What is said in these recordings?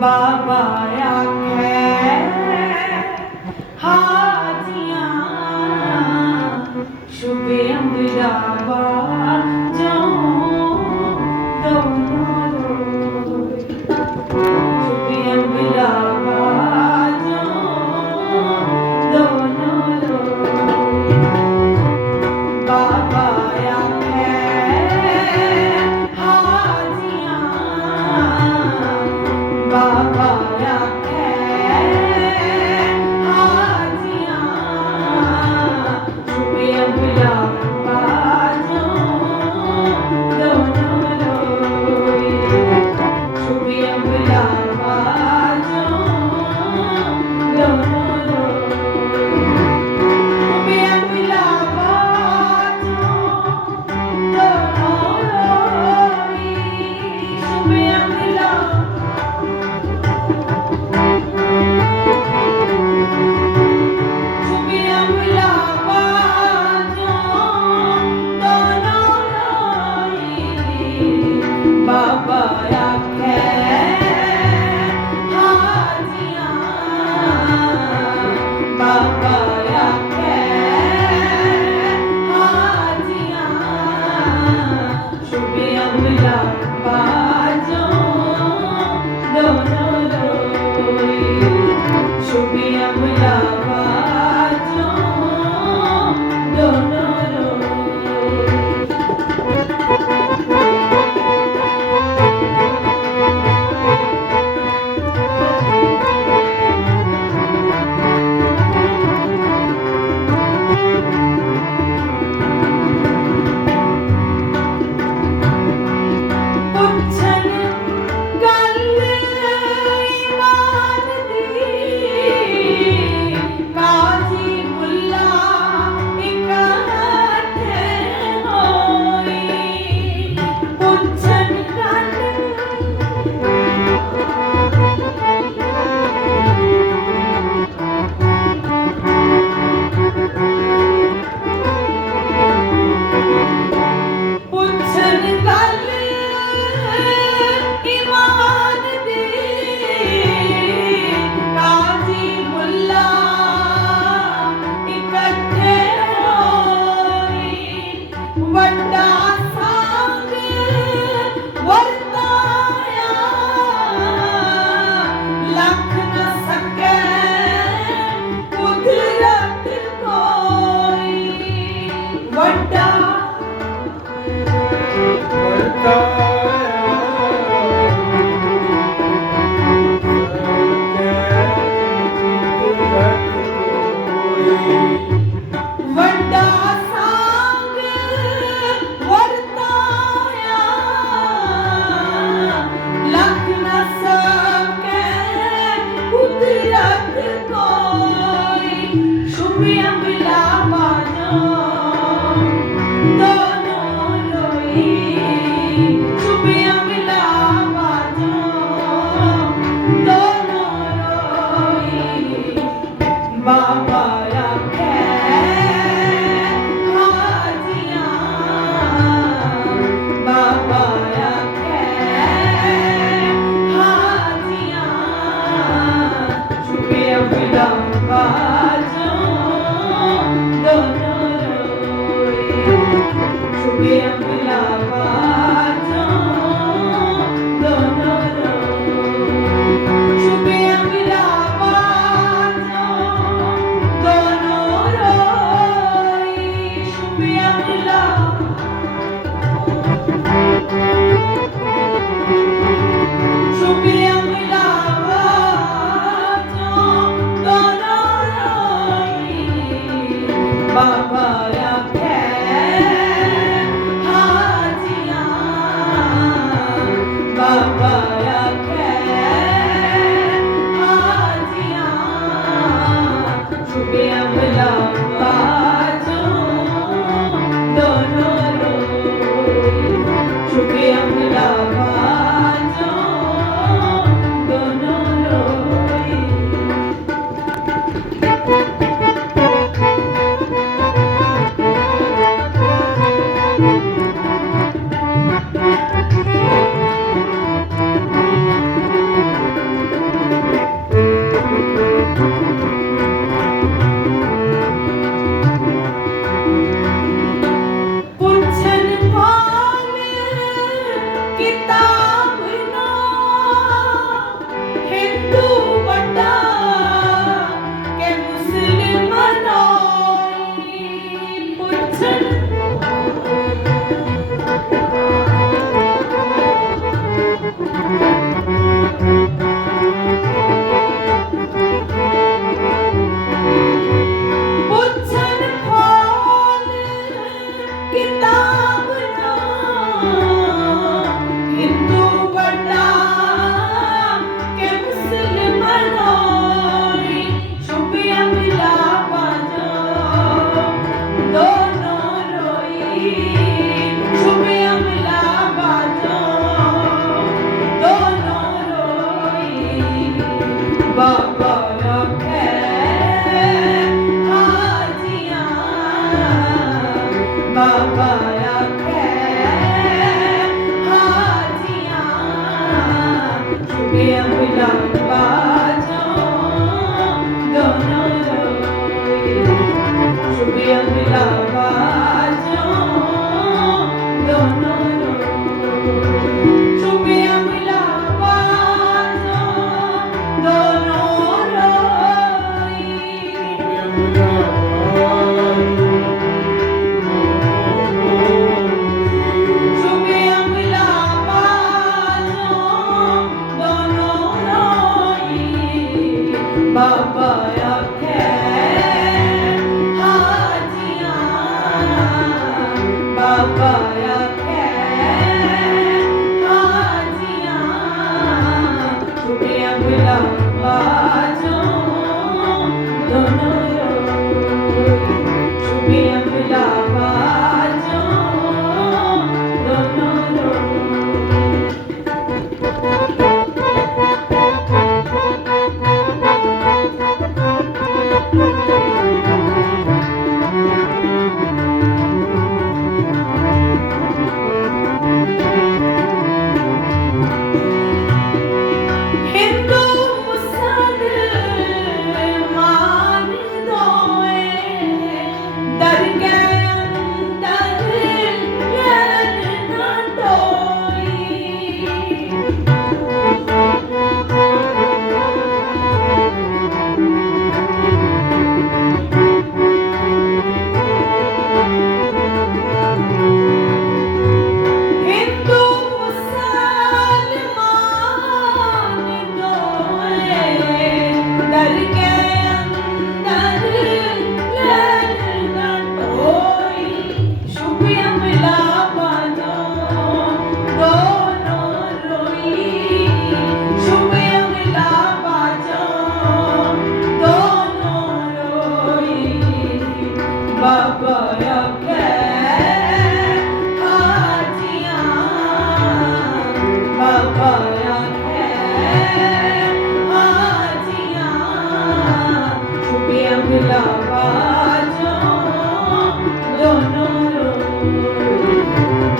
बाबा या खै हाजियां शुभे अंबिला बाबा We love. 감사 Mama.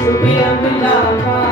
to be a milagro.